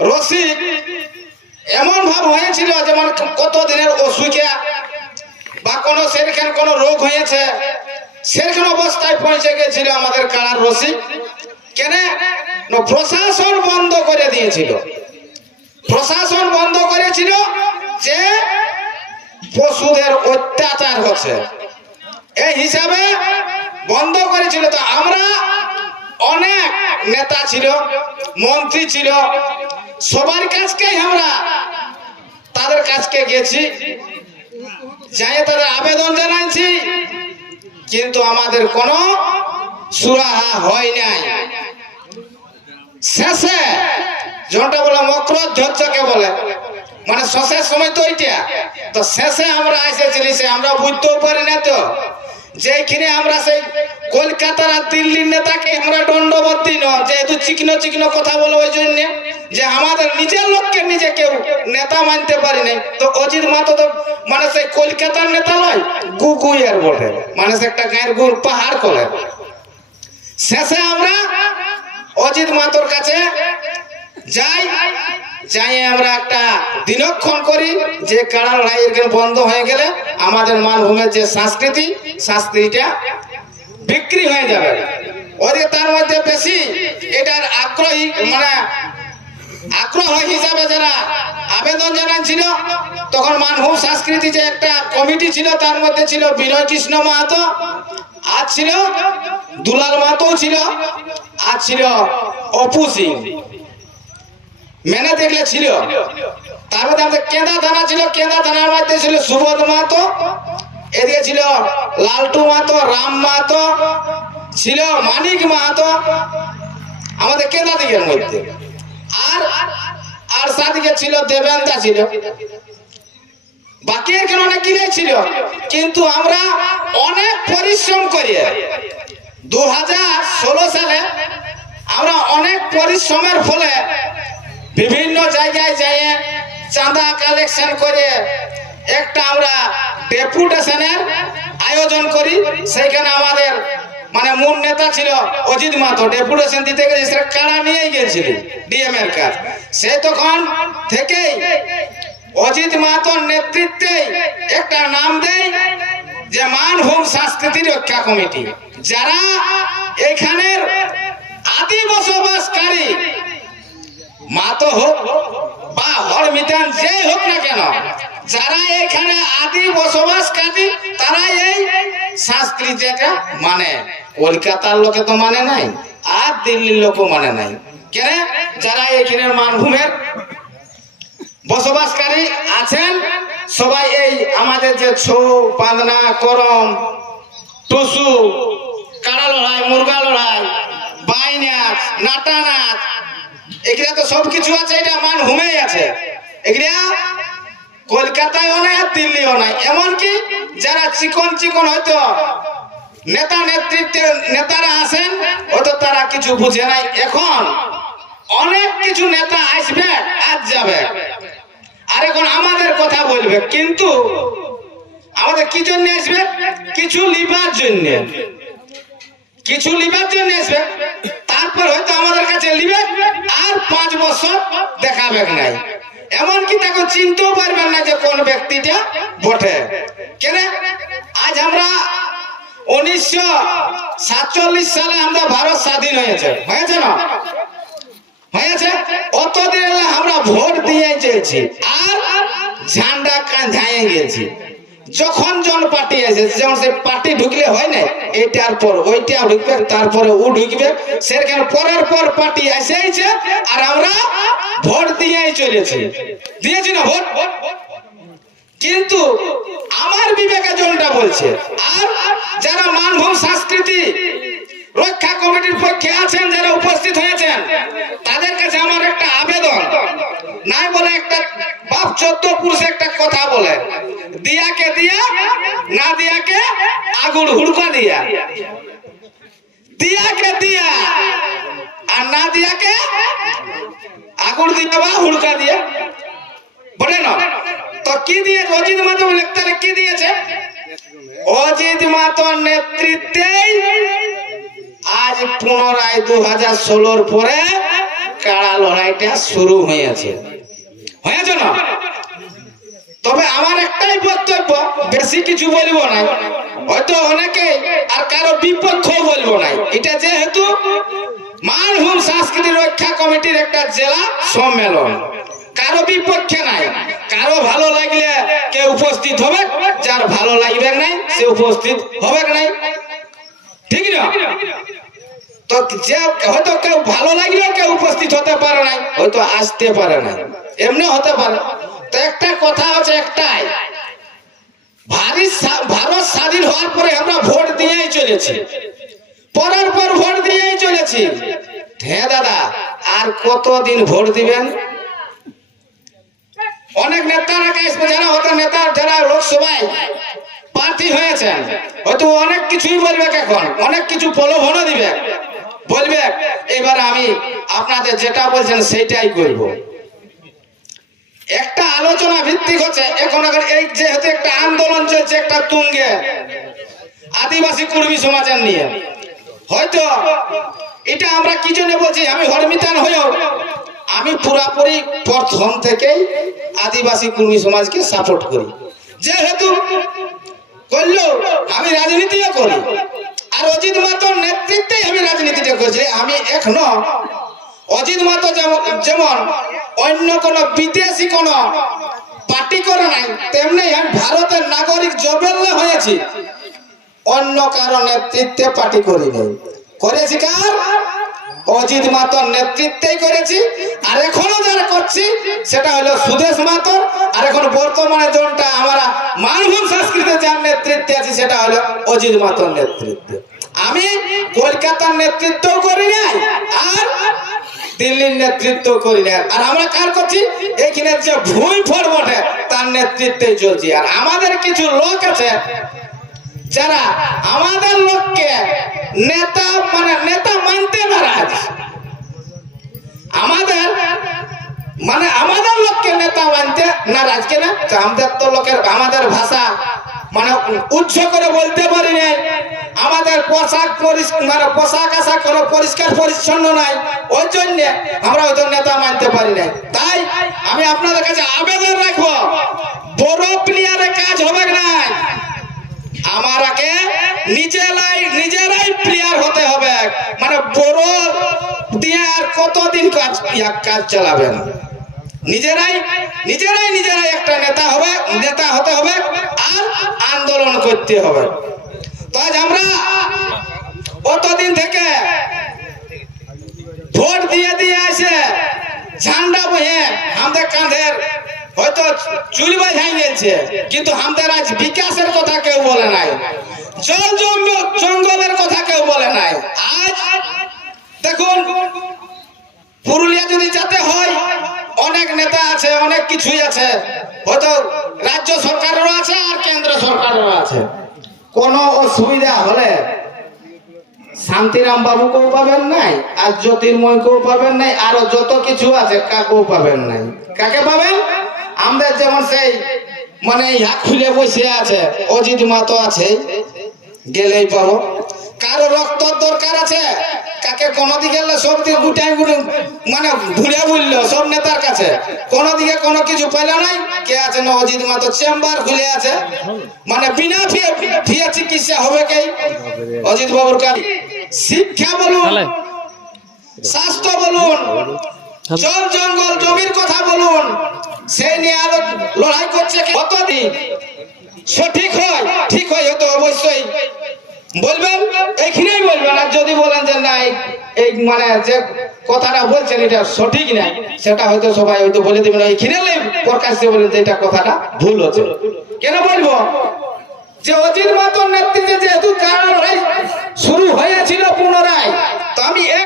রসিক এমন ভাব হয়েছিল যেমন কত দিনের অসুখে বা কোনো সেরকম কোনো রোগ হয়েছে? সেরকম অবস্থায় পৌঁছে গেছিল আমাদের কাড়ার রসিক। কেন? প্রশাসন বন্ধ করে দিয়েছিল। প্রশাসন বন্ধ করেছিল যে পশুদের অত্যাচার হচ্ছে। এই হিসাবে বন্ধ করেছিল। তো আমরা অনেক নেতা ছিল, মন্ত্রী ছিল। সবার কাছকেই আমরা তাদের কাছকে গেছি। যাই তাদের আবেদন জানাইছি, কিন্তু আমাদের কোনো সুরাহা হয় নাই। শেষে যেটা বলে মকরধ্বজকে বলে। মানে শেষের সময় তো ওইটা তো শেষে আমরা এসেছিলি সে আমরা বুঝতেও পারি না তো। যেখানে আমরা সেই কলকাতার আর দিল্লির নেতাকে আমরা দণ্ডবোধ দিই না যেহেতু চিকনো চিকনো কথা বলো ওই জন্যে যে আমাদের নিজের লোককে নিজে কেউ নেতা মানতে পারি নাই। তো অজিত মাতো তো মানে সেই কলকাতার নেতা নয়, গুগুইয়ের বলে মানে সে একটা গায়ের গুড় পাহাড় করে শেষে আমরা অজিত মাতোর কাছে যাই। যাই আমরা একটা দিনক্ষণ করি, যে কাড়া লড়াই বন্ধ হয়ে গেলে আমাদের মানভূমের যে সংস্কৃতি, সংস্কৃতিটা বিক্রি হয়ে যাবে। ওদের তার মধ্যে বেশি এটার আগ্রহী মানে আগ্রহ হিসাবে যারা আবেদন জানাচ্ছিল, তখন মানভূম সংস্কৃতি যে একটা কমিটি ছিল, তার মধ্যে ছিল বিনয় কৃষ্ণ মাহাতো, আর ছিল দুলাল মাহাতো ছিল, আর ছিল অপু সিং। মেনে দেখলে ছিল। তার মধ্যে কেঁদা থানা ছিল, কেঁদা থানার মধ্যে ছিল সুবোধ মাহাতো এদিকে ছিল লালটু মাহাতো, রাম মাহাতো, ছিল মানিক মাহাতো, আমাদের কেঁদা দিকের মধ্যে। আর আর সাদিকে ছিল দেবেন্দা ছিল। বাকি এর কারণে কিনে ছিল কিন্তু আমরা অনেক পরিশ্রম করি। দু হাজার ষোলো সালে আমরা অনেক পরিশ্রমের ফলে বিভিন্ন জায়গায় যাই চাঁদা কালেকশন করে একটা আমরা ডেপুটেশনের আয়োজন করি। সেইখানে আমাদের মানে মূল নেতা ছিল অজিত মাতো। ডেপুটেশন দিতে গেছে সেটা কারা নিয়ে গিয়েছিল? ডিএম এর কাজ। সে তখন থেকেই অজিত মাতোর নেতৃত্বে একটা নাম দেয় যে মানভূম সংস্কৃতি রক্ষা কমিটি। যারা এখানের আদি বসবাসকারী মাতো হোক বা হরমিতান যেই হোক না কেন, যারা এখানে আদি বসবাসকারী তারা এই সংস্কৃতিটা মানে। কলকাতার লোকে তো মানে নাই, আর দিল্লির লোকও মানে নাই। কেন যারা এখানের মানভূমের বসবাসকারী আছেন, সবাই এই আমাদের যে ছৌ পাদনা করম, টুসু, কাড়া লড়াই, মুরগা লড়াই বাই নাচ নাটা নাচ এখানে তো সব কিছু আছে, এটা মানভূমেই আছে। এখানে কলকাতায়ও নাই আর দিল্লিও নাই। এমনকি যারা চিকন চিকন হয়তো নেতা নেতৃত্বে নেতারা আসেন হয়তো তারা কিছু বুঝে নাই। এখন অনেক কিছু নেতা আসবে, আজ যাবে। আর এখন আমাদের কথা বলবে, কিন্তু আমাদের কি জন্য আসবে? কিছু লিবার জন্য। কিছু লিবার জন্য আসবে। তারপর হয়তো আমাদের কাছে লিবে আর পাঁচ বছর দেখাবে নাই। এমনকি তাকে চিনতেও পারবেন না যে কোন ব্যক্তিটা বটে। কেন? আজ আমরা উনিশশো সাতচল্লিশ সালে আমরা ভারত স্বাধীন হয়েছে। হয়েছে না? হয়েছে? অতদিন আমরা ভোট দিয়ে চেয়েছি আর ঝান্ডা কাঁধায় গেছি। যখন জন পার্টি আছে যেমন সে পার্টি ঢুকলে হয় না, এটার পর ওইটা ঢুকবে, তারপরে ও ঢুকবে। সেখানে পরের পর পার্টি এসেছে আর আমরা ভোট দিয়েই চলেছি। দিয়েছি না ভোট? কিন্তু আমার বিবেকে জনটা বলছে, আর যারা মানভূম সংস্কৃতি রক্ষা কমিটির পক্ষে আছেন, যারা উপস্থিত হয়েছেন, তাদের কাছে আমার একটা আবেদন। নাই বলে একটা বাপ চোদ্দ পুরুষ একটা কথা বলে দিয়াকে দিয়া, না দিয়াকে আগুন হুড়কা দিয়া। দিয়াকে দিয়া, আর না দিয়াকে আগুন দিয়া বা হুড়কা দিয়া। বলে না তো কি দিয়েছে অজিত মাধব লেখতারে কি দিয়েছে? অজিত মাতর নেতৃত্বেই আজ পুনরায় দু হাজার ষোলোর পরে কাড়া লড়াইটা শুরু হয়েছে। হয়েছে না? তবে আমার একটাই বক্তব্য, বেশি কিছু বলব না। হয়তো অনেকে আর কারও বিপক্ষ বলব না। এটা যেহেতু মানভূম সংস্কৃতি রক্ষা কমিটির একটা জেলা সম্মেলন। কারও বিপক্ষে নাই। কারও ভালো লাগলে কেউ উপস্থিত হবে, যার ভালো লাগবে নাই সে উপস্থিত হবে নাই ঠিক না? তো যে হয়তো কেউ ভালো লাগলে কেউ উপস্থিত হতে পারে নাই, হয়তো আসতে পারে না এমনি হতে পারে। একটা কথা হচ্ছে একটাই। ভারী ভারত স্বাধীন হওয়ার পরে আমরা ভোট দিয়েই চলেছি। পরের পর ভোট দিয়েই চলেছি। হ্যাঁ দাদা, আর কতদিন ভোট দিবেন? অনেক নেতারা যারা হয়তো নেতা যারা লোকসভায় প্রার্থী হয়েছেন, হয়তো অনেক কিছুই বলবে এখন। অনেক কিছু প্রলোভনও দিবে। বলবে, এবার আমি আপনাদের যেটা বলছেন সেইটাই করব। একটা আলোচনা ভিত্তিক হচ্ছে, এখন এখন এই যেহেতু একটা আন্দোলন চলছে, একটা তুঙ্গে। আদিবাসী কুর্মী সমাজের নিয়ে। হয়তো এটা আমরা কি জন্য বলছি, আমি হরমিতান হয়েও, আমি পুরাপুরি প্রথম থেকেই আদিবাসী কুর্মী সমাজকে সাপোর্ট করি। যেহেতু করল আমি রাজনীতিও করি। আর অজিত মাতর নেতৃত্বে আমি রাজনীতিটা করছি। আমি এখনও অজিত মাতো যেমন অন্য কোন বিদেশি কোন পার্টি করে নাই, তেমনি ভারতের নাগরিক জবেল্লা হয়েছি। অন্য কারও নেতৃত্বে পার্টি করি নাই। করেছি কার? অজিত মাতর নেতৃত্বেই করেছি। আর এখনও যারা করছি, সেটা হলো সুদেশ মাতর আর এখন বর্তমানে যেটা আমরা মানভূম সংস্কৃতিতে যার নেতৃত্বে আছি, সেটা হলো অজিত মাতর নেতৃত্বে। আমি কলকাতার নেতৃত্ব করি নাই, আর দিল্লির নেতৃত্ব করি না। আর আমরা কার করছি? এইখানে যে ভুই ফর বটে, তার নেতৃত্বে চলছি। আর আমাদের কিছু লোক আছে, যারা আমাদের লোককে নেতা মানে নেতা মানতে নারাজ। আমাদের মানে আমাদের লোককে নেতা মানতে নারাজ কেন? আমাদের তো লোকের, আমাদের ভাষা মানে উচ্চ করে বলতে পারি আমাদের পোশাক মানে পোশাক আশাক কোনো পরিষ্কার পরিচ্ছন্ন নাই। ওই জন্য আমরা হয়তো নেতা মানতে পারি নাই। তাই আমি আপনাদের কাছে আবেদন রাখব, বড় প্লেয়ারে কাজ হবে নাই? আমারাকে নিজেরাই নিজেরাই প্লেয়ার হতে হবে। মানে বড় দিয়ে আর কতদিন কাজ কাজ চালাবেন নিজেরাই নিজেরাই নিজেরাই একটা নেতা হবে নেতা হতে হবে আর আন্দোলন করতে হবে। তো আজ আমরা অতদিন থেকে ভোট দিয়ে দিয়ে আসে ঝান্ডা বহে আমাদের কাঁধের হয়তো চুল বাঁধাই গেছে কিন্তু আমাদের আজ বিকাশের কথা কেউ বলে নাই, জল জঙ্গল জঙ্গলের কথা কেউ বলে নাই। আজ দেখুন, পুরুলিয়া যদি যেতে হয়, অনেক নেতা আছে, অনেক কিছুই আছে, হয়তো রাজ্য সরকারেরও আছে আর কেন্দ্র সরকারেরও আছে। কোনো অসুবিধা হলে শান্তিরাম বাবু কেউ পাবেন নাই, আর জ্যোতির্ময় কেউ পাবেন নাই, আরও যত কিছু আছে কাকেও পাবেন নাই। কাকে পাবেন? আমাদের যেমন সেই মানে ইহা খুলে বসে আছে, অজিত মাতো আছে, গেলেই পাবো। কারও রক্তর দরকার আছে? কাকে কোন দিকে সব দিকে গুটাই গুটে মানে ঘুরে বলল সব নেতার কাছে। কোন দিকে কোনো কিছু পেলে নাই কে আছে? না অজিত মাতো চেম্বার খুলে আছে। মানে বিনা ফিয়ে ফিয়ে চিকিৎসা হবে কে অজিত বাবুর কাছে শিক্ষা বলুন স্বাস্থ্য বলুন জল জঙ্গল জমির কথা বলুন। সেই নিয়ে আলো লড়াই করছে? কতদিন? সঠিক হয় ঠিক হয় হয়তো অবশ্যই। বলবেন এইখানেই বলবেন আর যদি বলেন যে না এই- মানে যে কথাটা বলছেন এটা সঠিক নাই সেটা হয়তো সবাই হয়তো বলে দেবেন এইখানে প্রকাশ দিয়ে বলেন যে এটা কথাটা ভুল হচ্ছে। কেন বলব? যে অজিত মাতর নেতৃত্বে যেহেতু কারণ শুরু হয়েছিল পুনরায়, তো আমি